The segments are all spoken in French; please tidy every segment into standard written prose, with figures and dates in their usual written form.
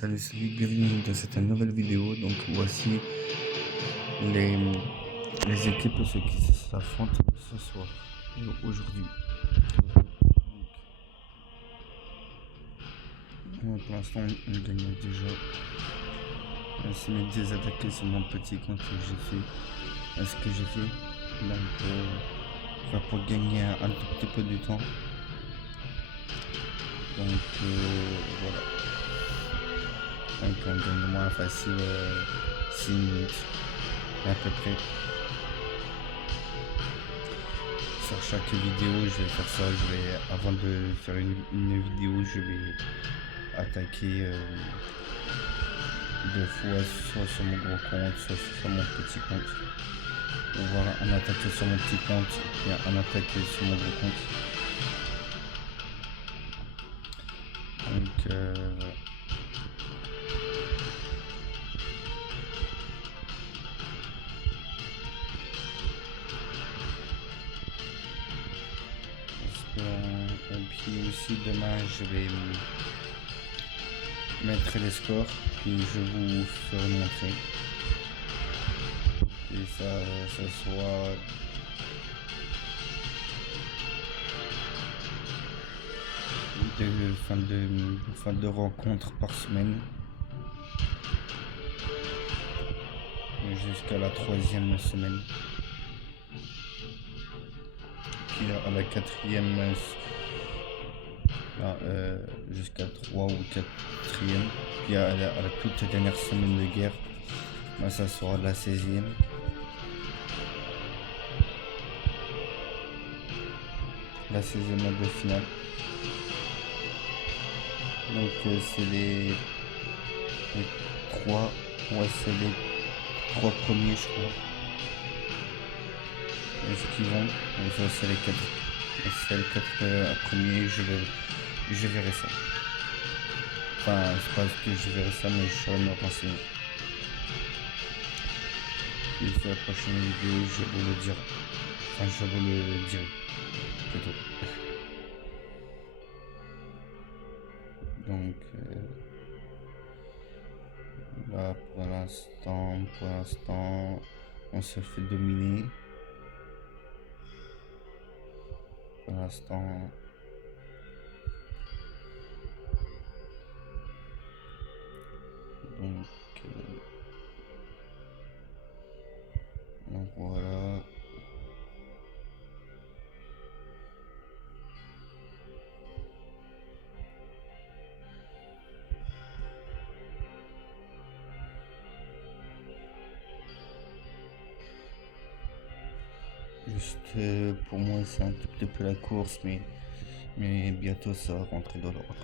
Salut, bienvenue dans cette nouvelle vidéo. Donc voici les, les équipes ceux qui s'affrontent ce soir et aujourd'hui. Pour l'instant on gagne déjà. C'est mes 10 attaqués sur mon petit compte que j'ai fait. Ce que j'ai fait. Donc pour gagner un tout petit peu du temps. Donc voilà. Donc on gagne moins facile 6 minutes à peu près. Sur chaque vidéo je vais faire ça, avant de faire une vidéo je vais attaquer 2 fois, soit sur mon gros compte, soit sur mon petit compte. On va en attaquer sur mon petit compte et en attaquer sur mon gros compte. Donc voilà. Et puis aussi demain je vais mettre les scores, puis je vous ferai montrer. Et ça soit fin de rencontres par semaine jusqu'à la 3e semaine. Puis à la 4e, jusqu'à 3 ou 4e. Puis à la toute dernière semaine de guerre, ça sera la 16e. La 16e de finale. Donc c'est les 3, c'est les 3 premiers je crois. Ce qui vont, ça c'est les 4. C'est les 4 premiers, je verrai ça. Enfin, c'est pas que je verrai ça, mais je saurai me renseigner. Et sur la prochaine vidéo, je vous le dirai. Enfin, je vous le dirai plutôt. Donc là pour l'instant on se fait dominer. Pour l'instant donc voilà. Juste pour moi c'est un tout petit peu la course, mais bientôt ça va rentrer dans l'ordre.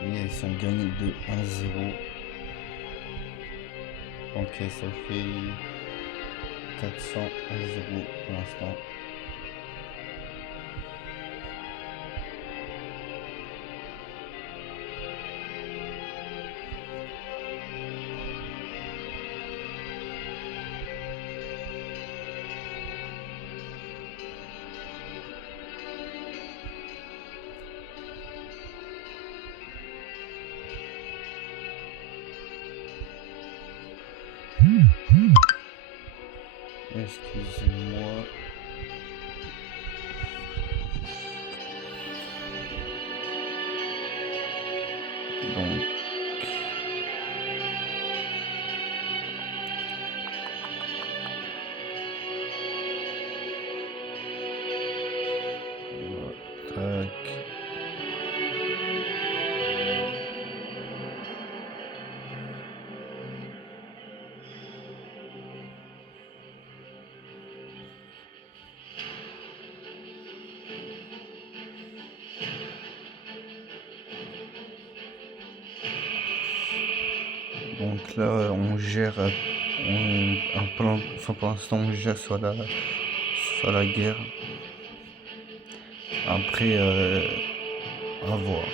Et ils sont gagnés de 1-0. Donc ça fait 400 à 0 pour l'instant. Excusez-moi. Donc tac. Donc là on gère, pour l'instant on gère sur la guerre. Après à voir.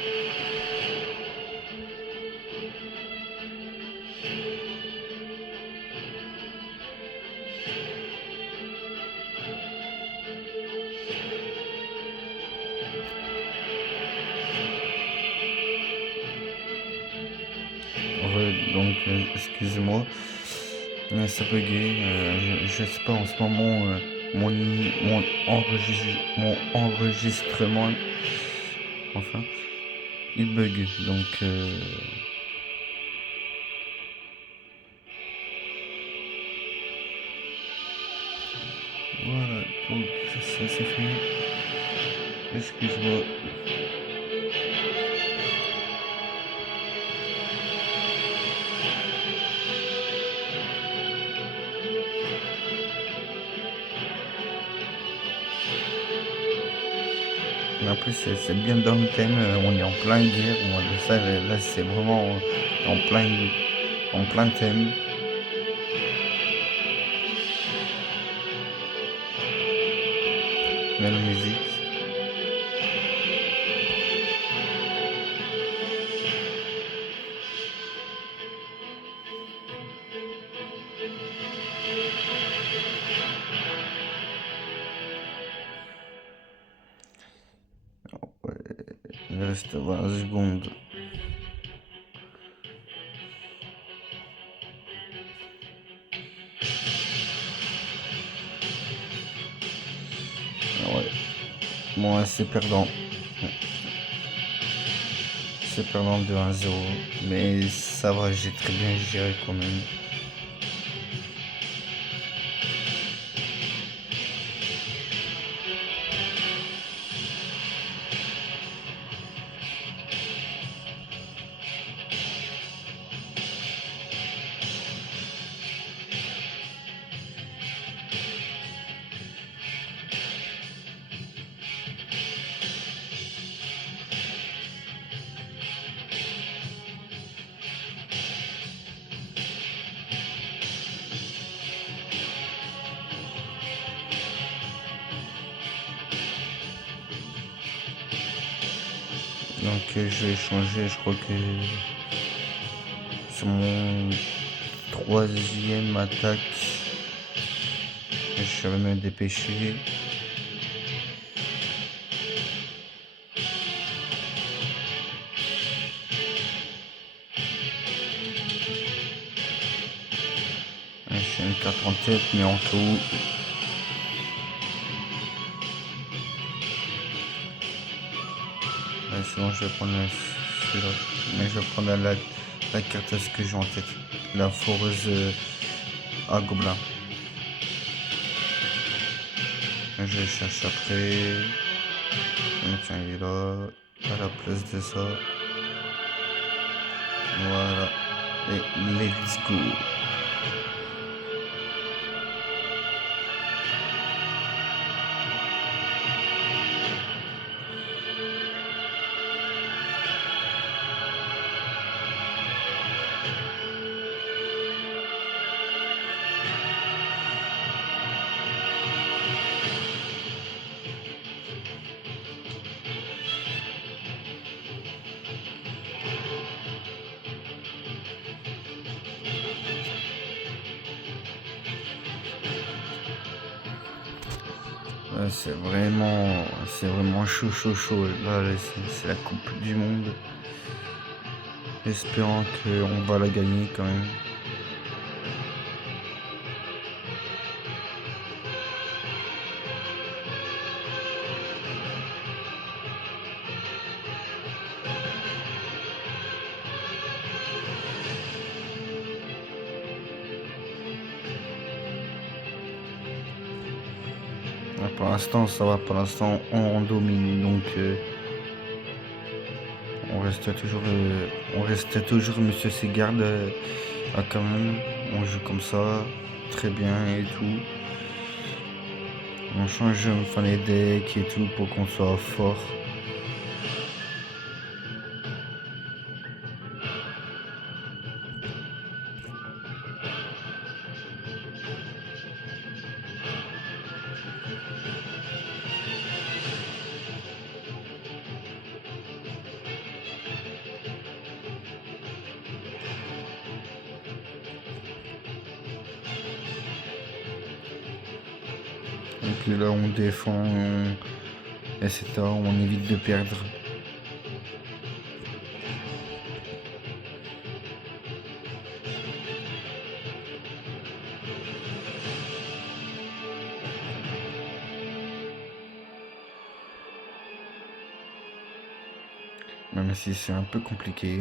excusez-moi. Ça buguait. Je sais pas en ce moment mon enregistrement, enfin, il bug. Donc voilà. Donc ça c'est fini. Excuse-moi. En plus, c'est bien dans le thème. On est en plein guerre. Ça, là, c'est vraiment en plein thème. Même musique. Ouais, il reste 20 secondes. Ouais. Bon, c'est perdant. C'est perdant de 1-0. Mais ça va, j'ai très bien géré quand même. Donc je vais changer, je crois que c'est mon troisième attaque. Je vais me dépêcher. J'ai une carte en tête, mais en tout. Sinon je vais prendre celui-là. Mais je vais prendre la carte à ce que j'ai en tête. La foreuse à gobelin. Je cherche après. Tiens, il est là. À la place de ça. Voilà. Et let's go. C'est vraiment chaud. Là, c'est la Coupe du Monde. Espérant qu'on va la gagner quand même. Pour l'instant, ça va. Pour l'instant, on domine. Donc, on reste toujours Monsieur Segarde. Quand même, on joue comme ça, très bien et tout. On change enfin les decks et tout pour qu'on soit fort. Donc là on défend, etc. On évite de perdre. même si c'est un peu compliqué.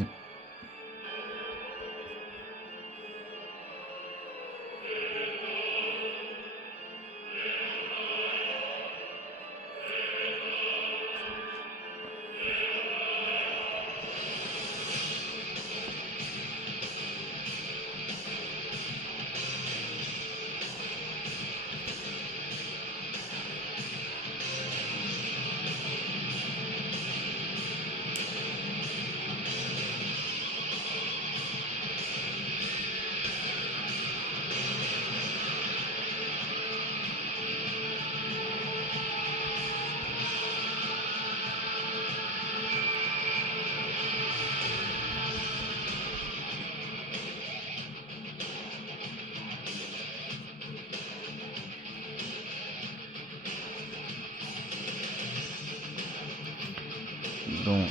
Donc,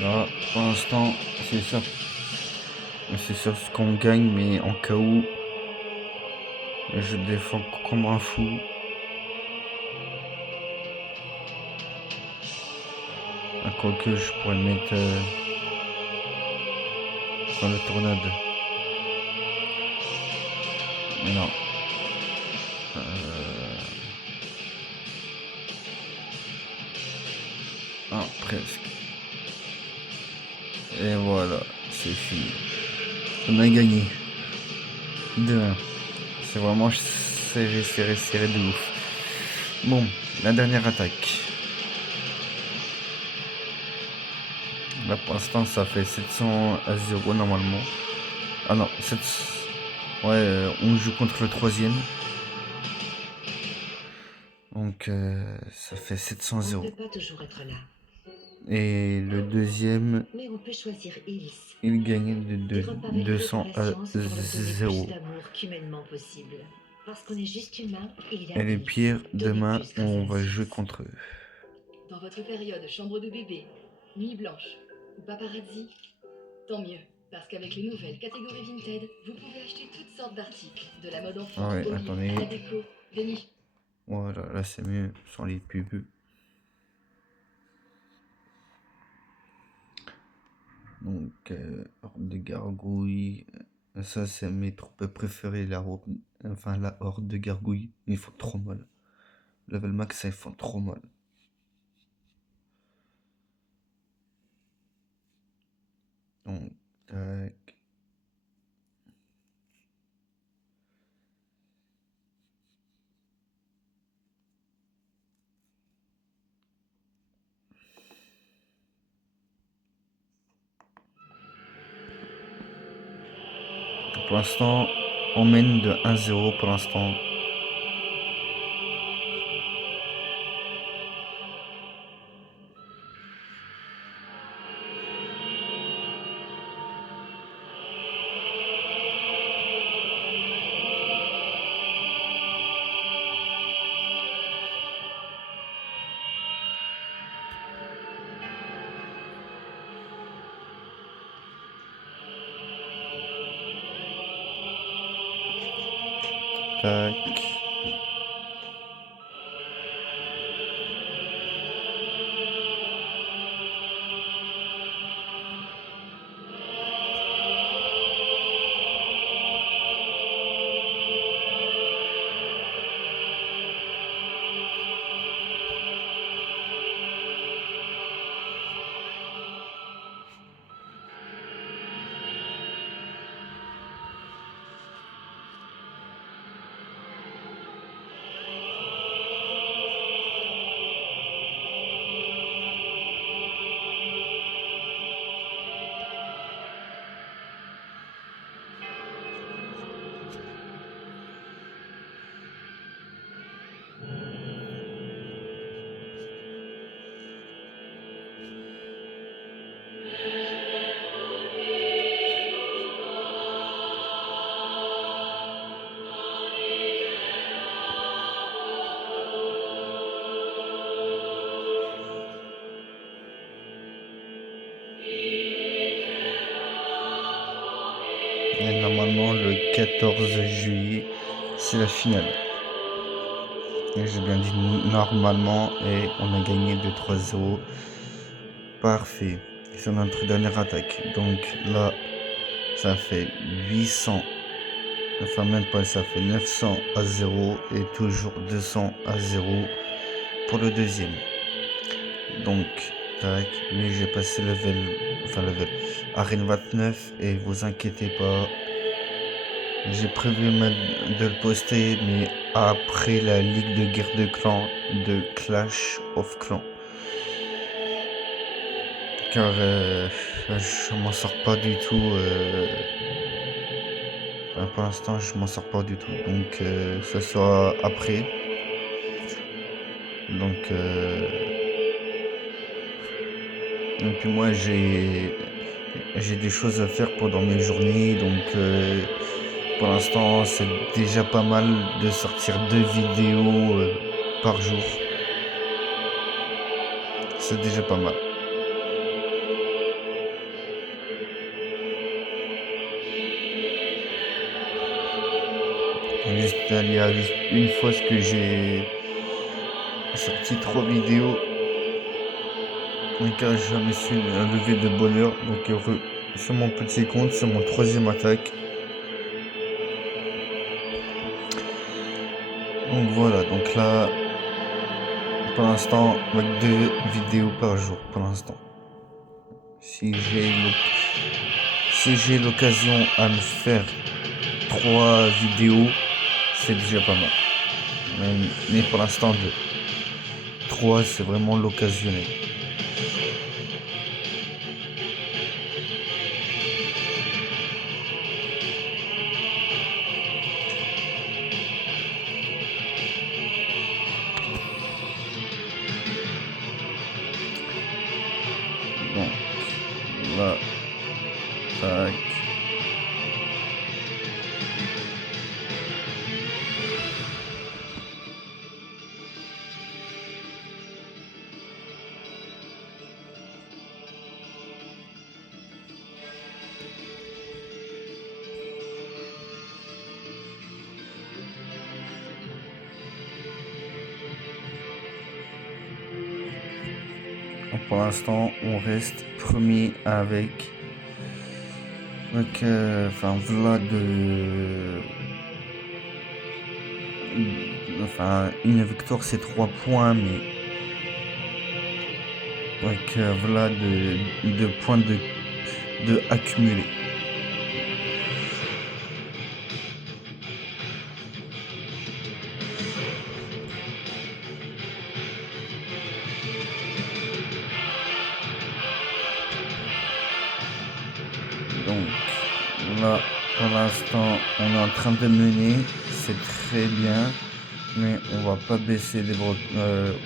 là, pour l'instant, c'est sûr. C'est sûr ce qu'on gagne, mais en cas où, je défends comme un fou. Quoique je pourrais le mettre dans la tornade. Mais non. Ah, presque. Et voilà, c'est fini. On a gagné. 2-1. C'est vraiment serré, serré, serré de ouf. Bon, la dernière attaque. Là pour l'instant ça fait 700 à 0 normalement. Ah non, 7... Ouais, on joue contre le troisième. Donc ça fait 700 à 0. On ne peut pas toujours être là. Et le deuxième, Mais on peut choisir Ilse. il gagnait de Des repas avec 200 à préparation pour leur donner 0. plus d'amour qu'humainement possible. Parce qu'on est juste humain, il y a Et les Ilse. pires, Donnez demain, plus grâce à on la va jouer science. contre eux. Dans votre période chambre de bébé, nuit blanche ou paparazzi, tant mieux. Parce qu'avec les nouvelles catégories Vinted, vous pouvez acheter toutes sortes d'articles, de la mode enfant Ah ouais, au lit, attendez. à la déco, des niches. Voilà, là c'est mieux, sans les pubs. Donc, horde de gargouilles. Ça, c'est mes troupes préférées, la horde de gargouilles. Ils font trop mal. Level max, ça, ils font trop mal. Donc, tac. Pour l'instant, on mène de 1-0 pour l'instant. Tac. 14 juillet, c'est la finale. Et j'ai bien dit normalement et on a gagné 2-3-0. Parfait. C'est notre dernière attaque. Donc là, ça fait 800. Enfin même pas, ça fait 900-0 et toujours 200-0 pour le deuxième. Donc, tac, mais j'ai passé level arène 29 et vous inquiétez pas, j'ai prévu de le poster mais après la ligue de guerre de clans de Clash of Clans. Car je m'en sors pas du tout. Pour l'instant, je m'en sors pas du tout. Donc, ce sera après. Donc, et puis moi, j'ai des choses à faire pendant mes journées. Donc, pour l'instant, c'est déjà pas mal de sortir 2 vidéos par jour. C'est déjà pas mal. Il y a juste une fois que j'ai sorti 3 vidéos. Car je me suis levé de bonne heure. Donc heureux sur mon petit compte, c'est mon 3e attaque. Donc voilà, donc là, pour l'instant, avec 2 vidéos par jour, pour l'instant. Si j'ai l'occasion à me faire 3 vidéos, c'est déjà pas mal. Mais pour l'instant, 2. 3, c'est vraiment l'occasionnel. Donc, là, tac. Pour l'instant, on reste premier avec voilà une victoire c'est 3 points, mais avec voilà de points de accumulés. Donc là, pour l'instant, on est en train de mener, c'est très bien, mais on va pas baisser les bras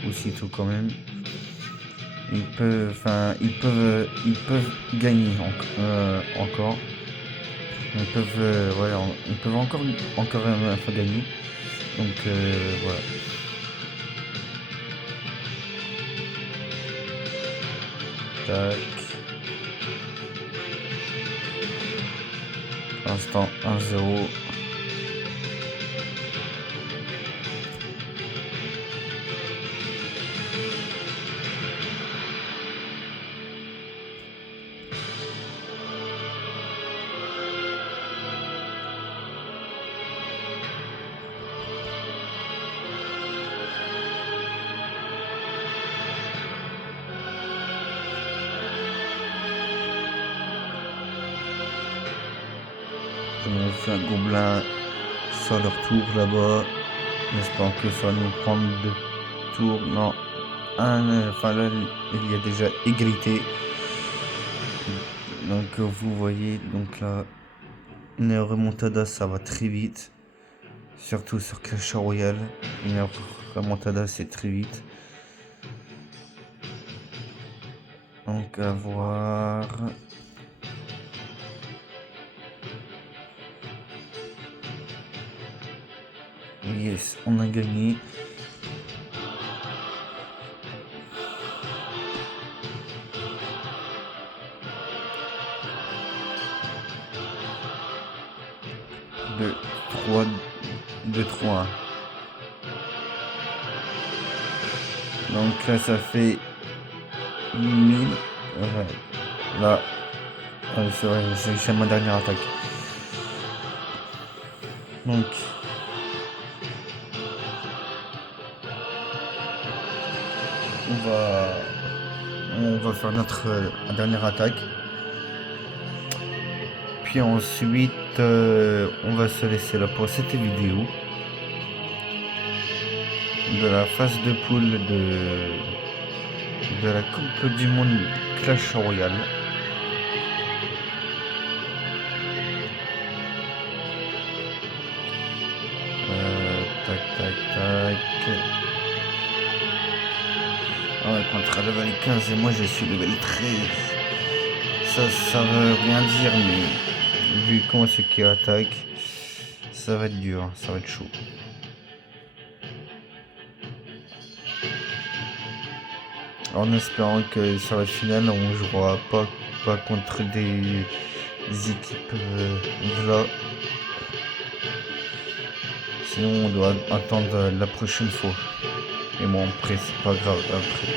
aussitôt quand même. Ils peuvent gagner encore. Ils peuvent encore gagner. Donc voilà. Tac. Instant 1-0. On a fait un gobelin sur leur tour là-bas. J'espère que ça va nous prendre 2 tours. Non. Là, il y a déjà égalité. Donc vous voyez, donc là, une remontada, ça va très vite. Surtout sur Clash Royale. Une remontada, c'est très vite. Donc à voir. Yes, on a gagné. 2, 3, 2, 3. Donc là, ça fait 1000. Ouais. Là, c'est vrai, c'est ma dernière attaque. Donc, on va faire notre dernière attaque. Puis ensuite, on va se laisser là pour cette vidéo de la phase de poule de la Coupe du Monde Clash Royale. Tac, tac, tac. Ah ouais, contre level 15 et moi je suis level 13. Ça veut rien dire, mais vu comment c'est qui attaque, ça va être dur, ça va être chaud. En espérant que sur la finale on jouera pas contre des équipes là. Sinon on doit attendre la prochaine fois. Et bon après c'est pas grave après.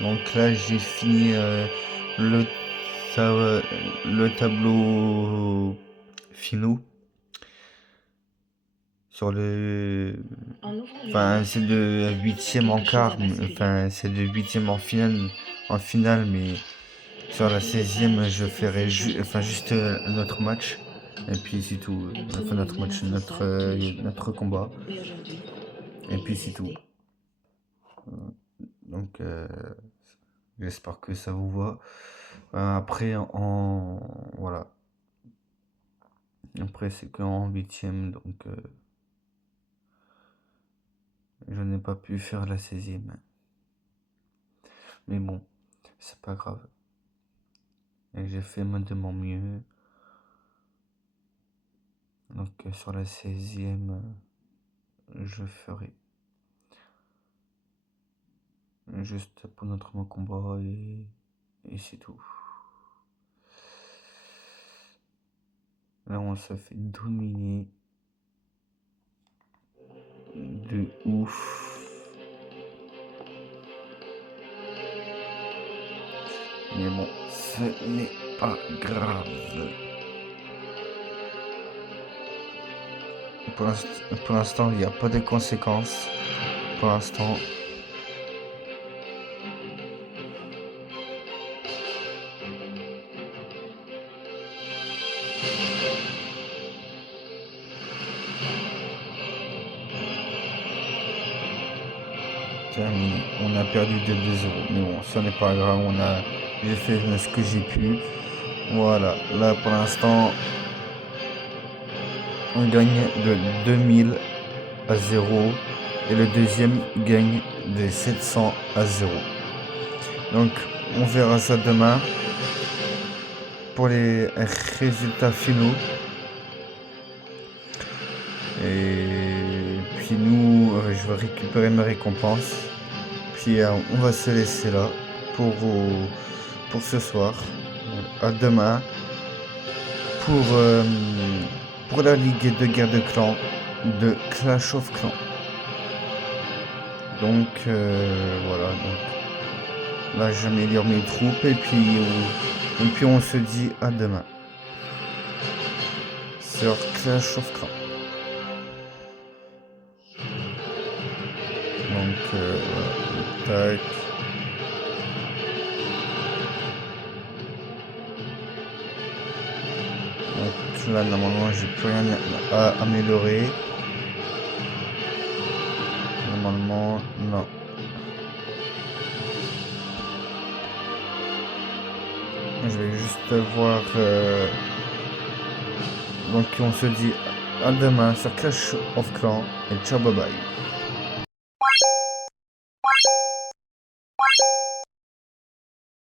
Donc là j'ai fini le tableau finaux sur le, enfin c'est le 8e en quart, enfin c'est le 8e en finale, mais sur la 16e je ferai juste notre match et puis c'est tout, enfin notre match, notre combat et puis c'est tout. Donc j'espère que ça vous va. Après voilà. Après c'est qu'en 8e, donc je n'ai pas pu faire la 16e. Mais bon, c'est pas grave. Et j'ai fait de mon mieux. Donc sur la 16e, je ferai juste pour notre combat et c'est tout. Là on se fait dominer de ouf. Mais bon, ce n'est pas grave. Pour l'instant, il n'y a pas de conséquences. Pour l'instant. Terminé. On a perdu de 2-0. Mais bon, ce n'est pas grave. J'ai fait ce que j'ai pu. Voilà. Là, pour l'instant, on gagne de 2000 à 0. Et le deuxième gagne de 700 à 0. Donc, on verra ça demain pour les résultats finaux. Et puis nous, je vais récupérer mes récompenses. Puis on va se laisser là pour ce soir. À demain pour la ligue de guerre de clans de Clash of Clans. Donc voilà. Donc, là j'améliore mes troupes et puis on se dit à demain sur Clash of Clans. Donc voilà, tac. Donc là normalement j'ai plus rien à améliorer. Normalement non. Je vais juste voir. Donc on se dit à demain sur Clash of Clans et ciao bye bye.